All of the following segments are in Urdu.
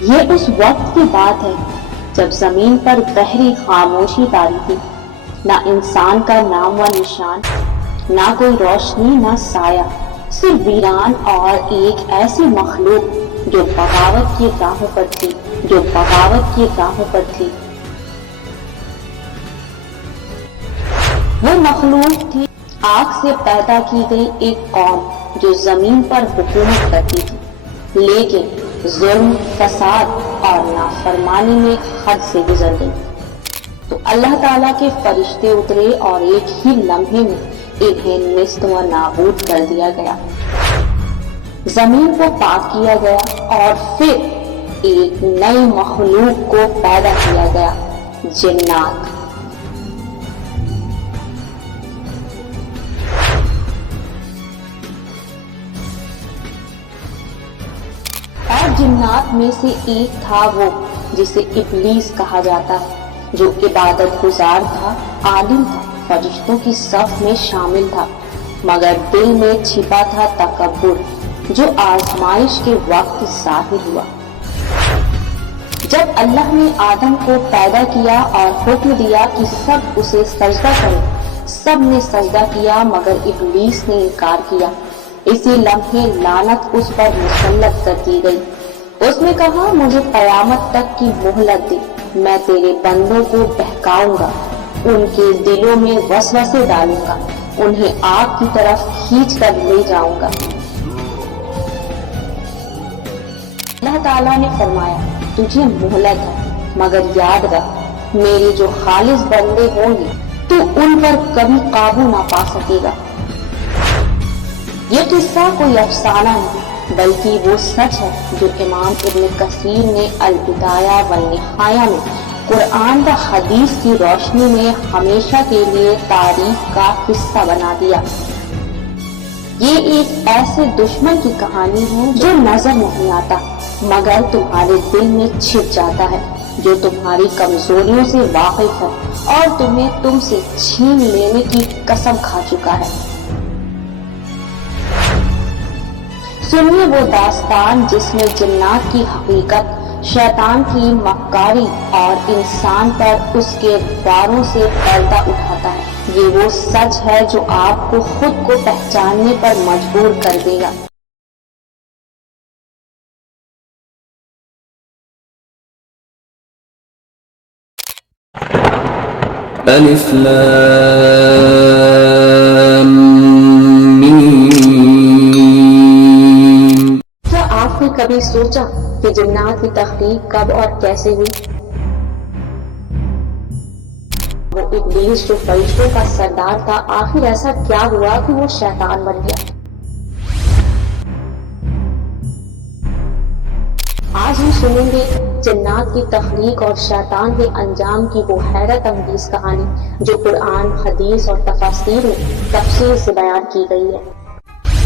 یہ اس وقت کی بات ہے جب زمین پر گہری خاموشی تاری تھی، نہ انسان کا نام و نشان، نہ کوئی روشنی نہ سایہ، صرف ویران اور ایک ایسی مخلوق جو بغاوت کی راہوں پر تھی، جو بغاوت کی راہوں پر تھی۔ وہ مخلوق تھی آگ سے پیدا کی گئی ایک قوم جو زمین پر حکومت کرتی تھی، لیکن ظلم، فساد اور نافرمانی میں حد سے گزر گئی۔ تو اللہ تعالیٰ کے فرشتے اترے اور ایک ہی لمحے میں انہیں نیست و نابود کر دیا گیا۔ زمین کو پاک کیا گیا اور پھر ایک نئی مخلوق کو پیدا کیا گیا، جنات۔ اور جنات میں سے ایک تھا وہ جسے ابلیس کہا جاتا ہے، جو عبادت گزار تھا، عالم تھا، فرشتوں کی صف میں شامل تھا، مگر دل میں چھپا تھا تکبر، جو آزمائش کے وقت ظاہر ہوا۔ جب اللہ نے آدم کو پیدا کیا اور حکم دیا کہ سب اسے سجدہ کریں، سب نے سجدہ کیا مگر ابلیس نے انکار کیا۔ اسی لمحے لعنت اس پر مسلط کر دی گئی۔ اس نے کہا، مجھے قیامت تک کی مہلت دے، میں تیرے بندوں کو بہکاؤں گا، ان کے دلوں میں وسوسے ڈالوں گا، انہیں آگ کی طرف کھینچ کر لے جاؤں گا۔ اللہ تعالیٰ نے فرمایا، تجھے مہلت ہے، مگر یاد رکھ میرے جو خالص بندے ہوں گے تو ان پر کبھی قابو نہ پا سکے گا۔ یہ قصہ کوئی افسانہ نہیں بلکہ وہ سچ ہے جو امام ابن کثیر نے البدایہ والنہایہ میں قرآن و حدیث کی روشنی میں ہمیشہ کے لیے تاریخ کا حصہ بنا دیا۔ یہ ایک ایسے دشمن کی کہانی ہے جو نظر نہیں آتا مگر تمہارے دل میں چھپ جاتا ہے، جو تمہاری کمزوریوں سے واقف ہے اور تمہیں تم سے چھین لینے کی قسم کھا چکا ہے۔ سنیے وہ داستان جس میں جنات کی حقیقت، شیطان کی مکاری اور انسان پر اس کے واروں سے پردہ اٹھاتا ہے۔ یہ وہ سچ ہے جو آپ کو خود کو پہچاننے پر مجبور کر دے گا۔ الف لام کیا آپ نے کبھی سوچا کہ جنات کی تخلیق کب اور کیسے ہوئی؟ وہ ابلیس جو فرشتوں کا سردار تھا، آخر ایسا کیا ہوا کہ وہ شیطان بن گیا؟ آج ہم سنیں گے جنات کی تخلیق اور شیطان کے انجام کی وہ حیرت انگیز کہانی جو قرآن، حدیث اور تفاسیر میں تفصیل سے بیان کی گئی ہے۔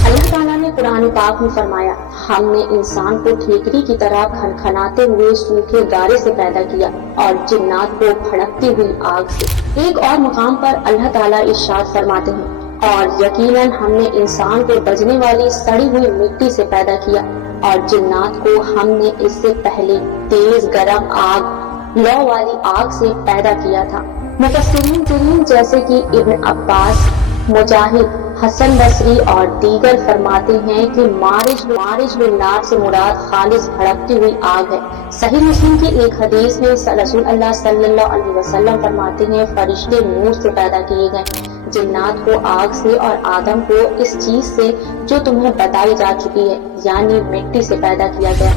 اللہ تعالیٰ نے قرآن پاک میں فرمایا، ہم نے انسان کو ٹھیکری کی طرح کھنکھناتے ہوئے سوکھے گارے سے پیدا کیا اور جنات کو بھڑکتی ہوئی آگ سے۔ ایک اور مقام پر اللہ تعالیٰ ارشاد فرماتے ہیں، اور یقیناً ہم نے انسان کو بجنے والی سڑی ہوئی مٹی سے پیدا کیا اور جنات کو ہم نے اس سے پہلے تیز گرم آگ، لو والی آگ سے پیدا کیا تھا۔ مفسرین کریم جیسے کہ ابن عباس، مجاہد، حسن بصری اور دیگر فرماتے ہیں کہ مارج بالنار سے مراد خالص بھڑکتی ہوئی آگ ہے۔ صحیح مسلم کی ایک حدیث میں رسول اللہ صلی اللہ علیہ وسلم فرماتے ہیں، فرشتے نور سے پیدا کیے گئے، جنات کو آگ سے اور آدم کو اس چیز سے جو تمہیں بتائی جا چکی ہے، یعنی مٹی سے پیدا کیا گیا۔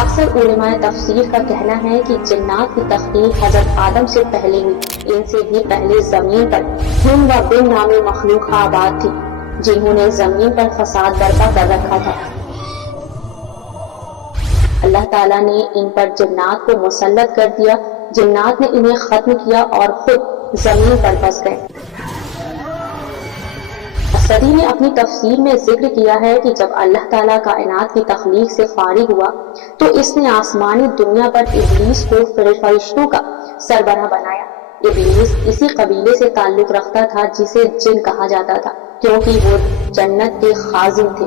اکثر علماء تفسیر کا کہنا ہے کہ جنات کی تخلیق حضرت آدم سے پہلے ہوئی۔ ان سے بھی پہلے زمین پر ہن و بن نامی مخلوق آباد تھی، جنہوں نے زمین پر فساد برپا کر رکھا تھا۔ اللہ تعالیٰ نے ان پر جنات کو مسلط کر دیا، جنات نے انہیں ختم کیا اور خود زمین پر بس گئے۔ صدی نے اپنی تفسیر میں ذکر کیا ہے کہ جب اللہ تعالیٰ کائنات کی تخلیق سے فارغ ہوا تو اس نے آسمانی دنیا پر ابلیس کو فرشتوں کا سربراہ بنایا۔ ابلیس اسی قبیلے سے تعلق رکھتا تھا جسے جن کہا جاتا تھا، کیونکہ وہ جنت کے خازن تھے۔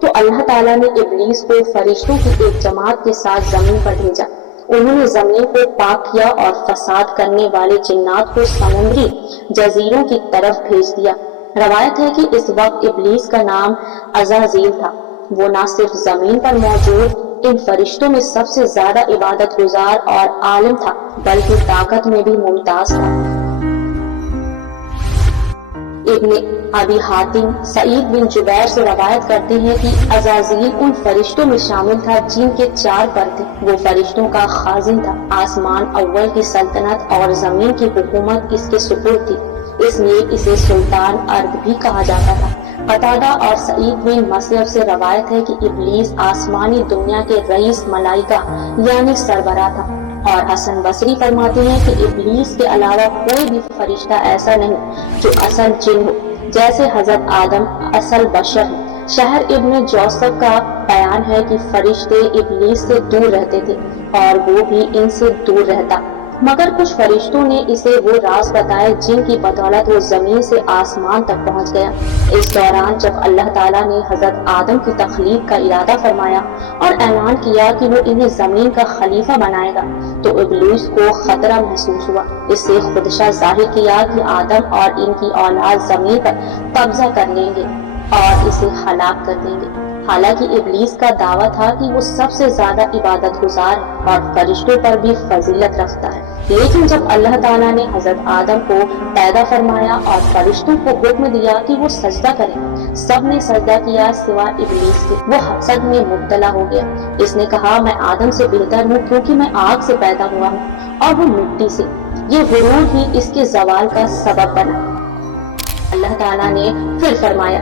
تو اللہ تعالیٰ نے ابلیس کو فرشتوں کی ایک جماعت کے ساتھ زمین پر بھیجا۔ انہوں نے زمین کو پاک کیا اور فساد کرنے والے جنات کو سمندری جزیروں کی طرف بھیج دیا۔ روایت ہے کہ اس وقت ابلیس کا نام عزازیل تھا۔ وہ نہ صرف زمین پر موجود ان فرشتوں میں سب سے زیادہ عبادت گزار اور عالم تھا بلکہ طاقت میں بھی ممتاز تھا۔ ابن ابی حاتم سعید بن جبیر سے روایت کرتے ہیں کہ عزازیل ان فرشتوں میں شامل تھا جن کے 4 پر تھے۔ وہ فرشتوں کا خازن تھا۔ آسمان اول کی سلطنت اور زمین کی حکومت اس کے سپرد تھی، اس لیے اسے سلطان ارض بھی کہا جاتا تھا۔ قتادہ اور سعید بن مسیب سے روایت ہے کہ ابلیس آسمانی دنیا کے رئیس ملائکہ یعنی سربراہ تھا، اور حسن بصری فرماتے ہیں کہ ابلیس کے علاوہ کوئی بھی فرشتہ ایسا نہیں جو اصل جن ہو، جیسے حضرت آدم اصل بشر ہے۔ شہر ابن جوسف کا بیان ہے کہ فرشتے ابلیس سے دور رہتے تھے اور وہ بھی ان سے دور رہتا، مگر کچھ فرشتوں نے اسے وہ راز بتائے جن کی بدولت وہ زمین سے آسمان تک پہنچ گیا۔ اس دوران جب اللہ تعالیٰ نے حضرت آدم کی تخلیق کا ارادہ فرمایا اور اعلان کیا کہ وہ انہیں زمین کا خلیفہ بنائے گا تو ابلیس کو خطرہ محسوس ہوا۔ اس سے خدشہ ظاہر کیا کہ آدم اور ان کی اولاد زمین پر قبضہ کر لیں گے اور اسے ہلاک کر دیں گے۔ حالانکہ ابلیس کا دعویٰ تھا کہ وہ سب سے زیادہ عبادت گزار اور فرشتوں پر بھی فضیلت رکھتا ہے، لیکن جب اللہ تعالیٰ نے حضرت آدم کو پیدا فرمایا اور فرشتوں کو حکم دیا کہ وہ سجدہ کریں، سب نے سجدہ کیا سوائے ابلیس کے۔ وہ حسد میں مبتلا ہو گیا۔ اس نے کہا میں آدم سے بہتر ہوں کیونکہ میں آگ سے پیدا ہوا ہوں اور وہ مٹی سے۔ یہ غرور ہی اس کے زوال کا سبب بنا۔ اللہ تعالیٰ نے پھر فرمایا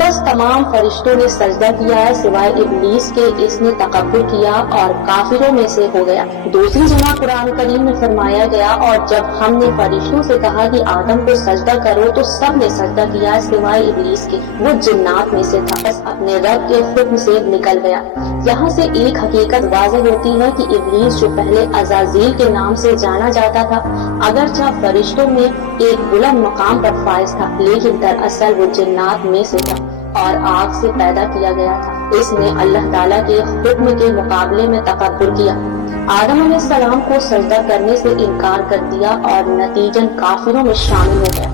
بس تمام فرشتوں نے سجدہ کیا سوائے ابلیس کے، اس نے تکبر کیا اور کافروں میں سے ہو گیا۔ دوسری جگہ قرآن کریم میں فرمایا گیا اور جب ہم نے فرشتوں سے کہا کہ آدم کو سجدہ کرو تو سب نے سجدہ کیا سوائے ابلیس کے، وہ جنات میں سے تھا، بس اپنے رب کے حکم سے نکل گیا۔ یہاں سے ایک حقیقت واضح ہوتی ہے کہ ابلیس جو پہلے عزازیل کے نام سے جانا جاتا تھا اگرچہ فرشتوں میں ایک بلند مقام پر فائز تھا، لیکن دراصل وہ جنات میں سے تھا اور آگ سے پیدا کیا گیا تھا۔ اس نے اللہ تعالیٰ کے حکم کے مقابلے میں تکبر کیا، آدم علیہ السلام کو سجدہ کرنے سے انکار کر دیا اور نتیجن کافروں میں شامل ہو گیا۔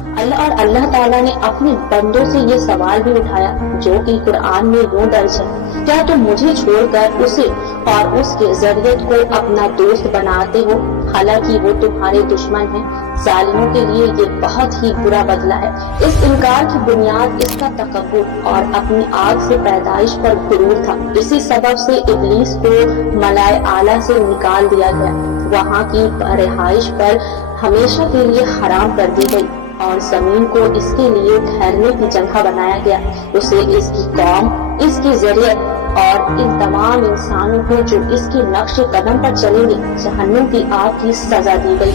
اللہ تعالیٰ نے اپنے بندوں سے یہ سوال بھی اٹھایا جو کہ قرآن میں یوں درج ہے، کیا تم مجھے چھوڑ کر اسے اور اس کے ذریعت کو اپنا دوست بناتے ہو حالانکہ وہ تمہارے دشمن ہیں؟ ظالموں کے لیے یہ بہت ہی برا بدلہ ہے۔ اس انکار کی بنیاد اس کا تکبر اور اپنی آگ سے پیدائش پر غرور تھا۔ اسی سبب سے ابلیس کو ملائے اعلیٰ سے نکال دیا گیا، وہاں کی رہائش پر ہمیشہ کے لیے حرام کر دی گئی اور زمین کو اس کے لیے ٹھہرنے کی جگہ بنایا گیا۔ اسے اس کی قوم، اس کی ذریعت اور ان تمام انسانوں کو جو اس کے نقش قدم پر چلیں گے جہنم کی آگ کی سزا دی گئی۔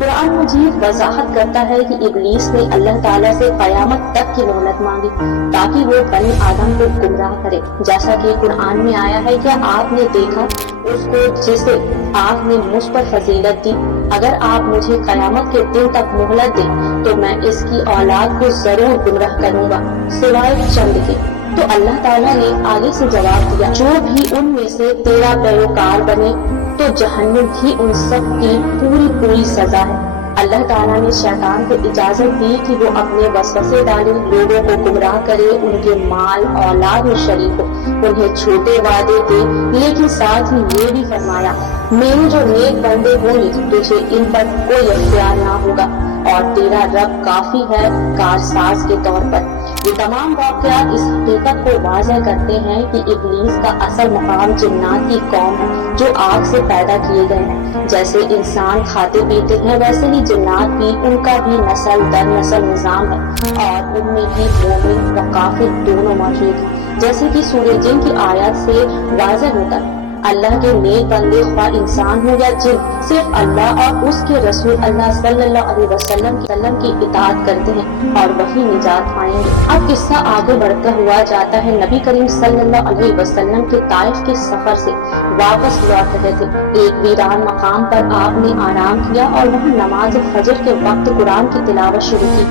قرآن مجید وضاحت کرتا ہے کہ ابلیس نے اللہ تعالیٰ سے قیامت تک کی مہلت مانگی تاکہ وہ بنی آدم کو گمراہ کرے، جیسا کہ قرآن میں آیا ہے کیا آپ نے دیکھا اس کو جسے آپ نے مجھ پر فضیلت دی؟ اگر آپ مجھے قیامت کے دن تک مہلت دیں تو میں اس کی اولاد کو ضرور گمراہ کروں گا سوائے چند کے۔ تو اللہ تعالیٰ نے آگے سے جواب دیا جو بھی ان میں سے تیرا پیروکار بنے تو جہنم ہی ان سب کی پوری سزا ہے۔ اللہ تعالیٰ نے شیطان کو اجازت دی کہ وہ اپنے وسوسے ڈالے، لوگوں کو گمراہ کرے، ان کے مال اولاد میں شریک ہو، انہیں چھوٹے وعدے دے، لیکن ساتھ ہی یہ بھی فرمایا میرے جو نیک بندے ہوں گے تجھے ان پر کوئی اختیار نہ ہوگا اور تیرا رب کافی ہے کارساز کے طور پر۔ یہ تمام واقعات اس حقیقت کو واضح کرتے ہیں کہ ابلیس کا اصل مقام جنات کی قوم ہے جو آگ سے پیدا کیے گئے ہیں۔ جیسے انسان کھاتے پیتے ہیں ویسے ہی جنات بھی، ان کا بھی نسل در نسل نظام ہے اور ان میں بھی مومن و کافر دونوں موجود ہیں، جیسے کہ سورہ جن کی آیات سے واضح ہوتا ہے۔ اللہ کے نیک بندے خواہ انسان ہو یا جن صرف اللہ اور اس کے رسول اللہ صلی اللہ علیہ وسلم کی اطاعت کرتے ہیں اور وہی نجات پائیں گے۔ اب قصہ آگے بڑھتا ہوا جاتا ہے۔ نبی کریم صلی اللہ علیہ وسلم کے طائف کے سفر سے واپس لوٹ رہے تھے۔ ایک ویران مقام پر آپ نے آرام کیا اور وہاں نماز فجر کے وقت قرآن کی تلاوت شروع کی۔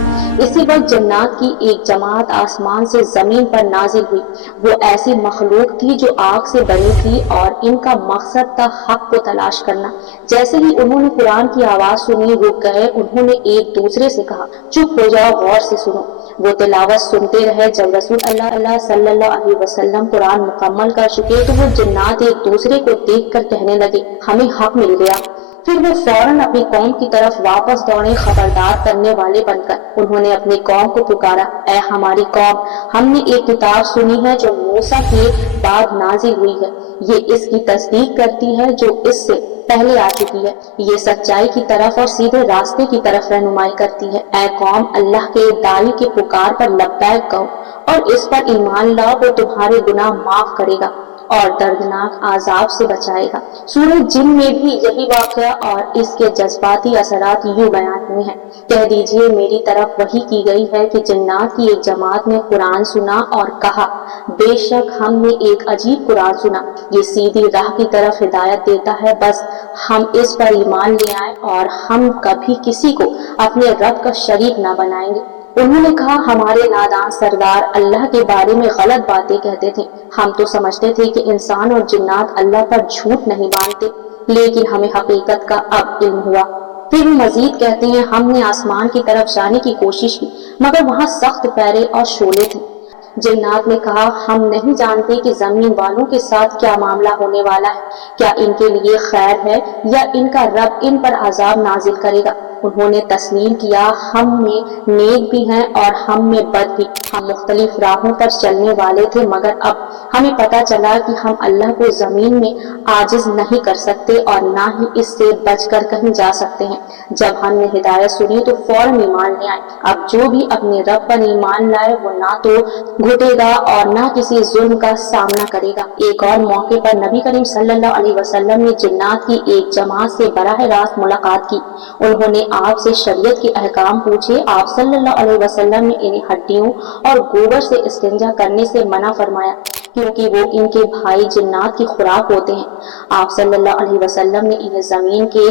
اسی وقت جنات کی ایک جماعت آسمان سے زمین پر نازل ہوئی۔ وہ ایسی مخلوق تھی جو آگ سے بنی تھی اور ان کا مقصد تھا حق کو تلاش کرنا۔ جیسے ہی انہوں نے قرآن کی آواز سنی رک گئے۔ انہوں نے ایک دوسرے سے کہا چپ ہو جاؤ، غور سے سنو۔ وہ تلاوت سنتے رہے۔ جب رسول اللہ صلی اللہ علیہ وسلم قرآن مکمل کر چکے تو وہ جنات ایک دوسرے کو دیکھ کر کہنے لگے ہمیں حق مل گیا۔ پھر وہ فوراً اپنی قوم کی طرف واپس دوڑے خبردار کرنے والے بن کر۔ انہوں نے اپنی قوم کو پکارا، اے ہماری قوم، ہم نے ایک کتاب سنی ہے جو موسیٰ کے بعد نازل ہوئی ہے۔ یہ اس کی تصدیق کرتی ہے جو اس سے پہلے آ چکی ہے۔ یہ سچائی کی طرف اور سیدھے راستے کی طرف رہنمائی کرتی ہے۔ اے قوم، اللہ کے داعی کے پکار پر لبیک کہو اور اس پر ایمان لاؤ، وہ تمہارے گناہ معاف کرے گا اور دردناک عذاب سے بچائے گا۔ سورہ جن میں بھی یہی واقعہ اور اس کے جذباتی اثرات یوں بیان ہوئے ہیں، کہہ دیجئے میری طرف وحی کی گئی ہے کہ جنات کی ایک جماعت نے قرآن سنا اور کہا بے شک ہم نے ایک عجیب قرآن سنا، یہ سیدھی راہ کی طرف ہدایت دیتا ہے، بس ہم اس پر ایمان لے آئیں اور ہم کبھی کسی کو اپنے رب کا شریک نہ بنائیں گے۔ انہوں نے کہا ہمارے نادان سردار اللہ کے بارے میں غلط باتیں کہتے تھے، ہم تو سمجھتے تھے کہ انسان اور جنات اللہ پر جھوٹ نہیں باندھتے، لیکن ہمیں حقیقت کا اب علم ہوا۔ پھر وہ مزید کہتے ہیں ہم نے آسمان کی طرف جانے کی کوشش کی مگر وہاں سخت پیرے اور شعلے تھے۔ جنات نے کہا ہم نہیں جانتے کہ زمین والوں کے ساتھ کیا معاملہ ہونے والا ہے، کیا ان کے لیے خیر ہے یا ان کا رب ان پر عذاب نازل کرے گا۔ انہوں نے تسلیم کیا ہم میں نیک بھی ہیں اور ہم میں بد بھی، ہم مختلف راہوں پر چلنے والے تھے مگر اب ہمیں پتہ چلا کہ ہم اللہ کو زمین میں عاجز نہیں کر سکتے اور نہ ہی اس سے بچ کر کہیں جا سکتے ہیں۔ جب ہم نے ہدایت سنی تو فوراً ایمان لے آئے۔ اب جو بھی اپنے رب پر ایمان لائے وہ نہ تو گھٹے گا اور نہ کسی ظلم کا سامنا کرے گا۔ ایک اور موقع پر نبی کریم صلی اللہ علیہ وسلم نے جنات کی ایک جماعت سے براہ راست ملاقات کی۔ انہوں نے آپ سے شریعت کے احکام پوچھے۔ آپ صلی اللہ علیہ وسلم نے انہیں ہڈیوں اور گوبر سے استنجا کرنے سے منع فرمایا کیونکہ وہ ان کے بھائی جنات کی خوراک ہوتے ہیں۔ آپ صلی اللہ علیہ وسلم نے انہیں زمین کے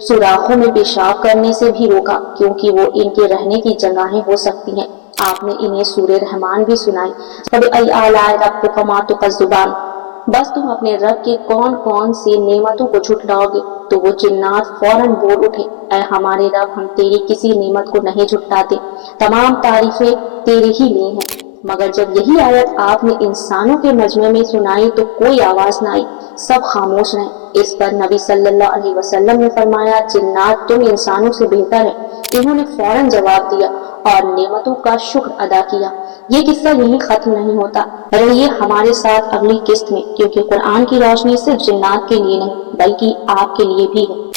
سوراخوں میں پیشاب کرنے سے بھی روکا کیونکہ وہ ان کے رہنے کی جگہیں ہو سکتی ہیں۔ آپ نے انہیں سورہ رحمان بھی سنائی، فَبِأَيِّ آلَاءِ رَبِّكُمَا تُكَذِّبَانِ، بس تم اپنے رب کے کون کون سی نعمتوں کو جھٹلاؤ گے؟ تو وہ جنات فوراً بول اٹھے، اے ہمارے رب، ہم تیری کسی نعمت کو نہیں جھٹلاتے، تمام تعریفیں تیرے ہی لیے ہیں۔ مگر جب یہی آیت آپ نے انسانوں کے مجمع میں سنائی تو کوئی آواز نہ آئی، سب خاموش رہے۔ اس پر نبی صلی اللہ علیہ وسلم نے فرمایا جنات تم انسانوں سے بہتر ہے۔ انہوں نے فوراً جواب دیا اور نعمتوں کا شکر ادا کیا۔ یہ قصہ یہیں ختم نہیں ہوتا، رہیے ہمارے ساتھ اگلی قسط میں، کیونکہ قرآن کی روشنی صرف جنات کے لیے نہیں بلکہ آپ کے لیے بھی ہے۔